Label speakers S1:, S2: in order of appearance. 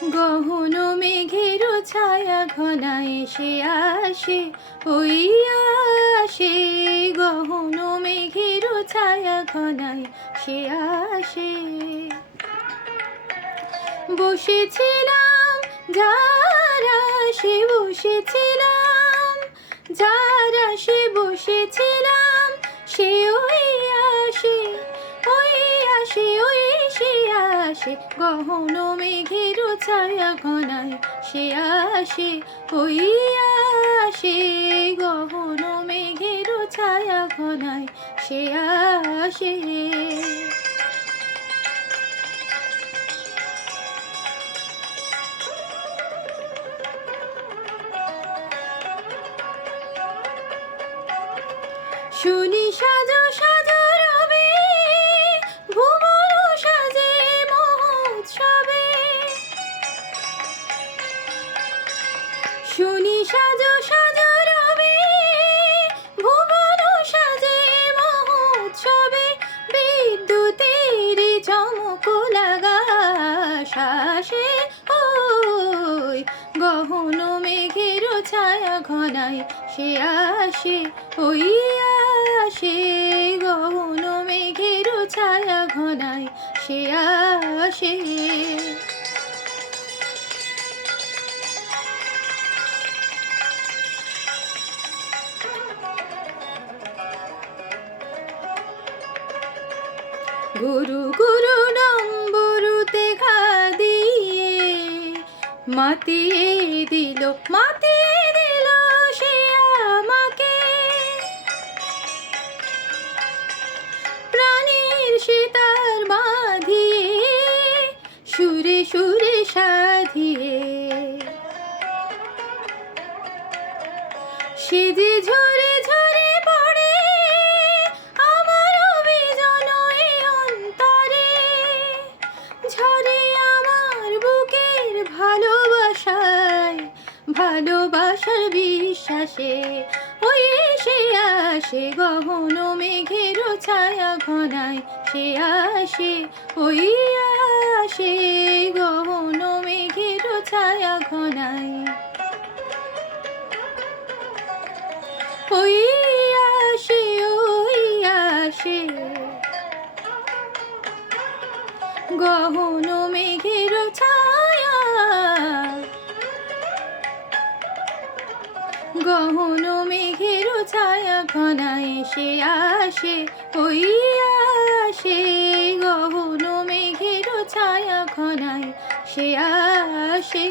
S1: গহন মেঘের ছায়া ঘনা এসে আসে, ওই আসে। গহন মেঘের ছায়া ঘনায় সে আসে। বসেছিলাম যারা সে বসেছিলাম, যারা সে বসেছিলাম, সে ওই আসে গহন মেঘের ছায়া ঘনায় সে আসে ওই আসে? গহন মেঘের ছায়া ঘনায় সে আসে। শুনি সাজো সাজো শুনি সাজো সাজো রবে, ভুবন সাজে মহোৎসবে, বিদ্যুতের চমক লাগা শ্বাসে ওই গহন মেঘের ছায়া ঘনায় সে আসে, ওই আসে, গহন মেঘের ছায়া ঘনায় সে আসে। গুরু গুরু নম্বরুতে ঘা দিয়ে মাতিয়ে দিল মাতিয়ে দিল সে আমাকে। প্রাণীর সীতার বাঁধিয়ে, সুরে সুরে সাধিয়ে। সে যে ঝরে ভালোবাসার বিশ্বাসে ওই সে আসে, গহন মেঘের ছায়া ঘনায় সে আসে, ওই আসে, গহন মেঘের ছায়া ঘনায়। ওই আসে ওই আসে, গহন মেঘের গহন মেঘের ছায়া খনা এসে আসে ওই আসে। গহন মেঘের ছায়া ঘনায় সে আসে।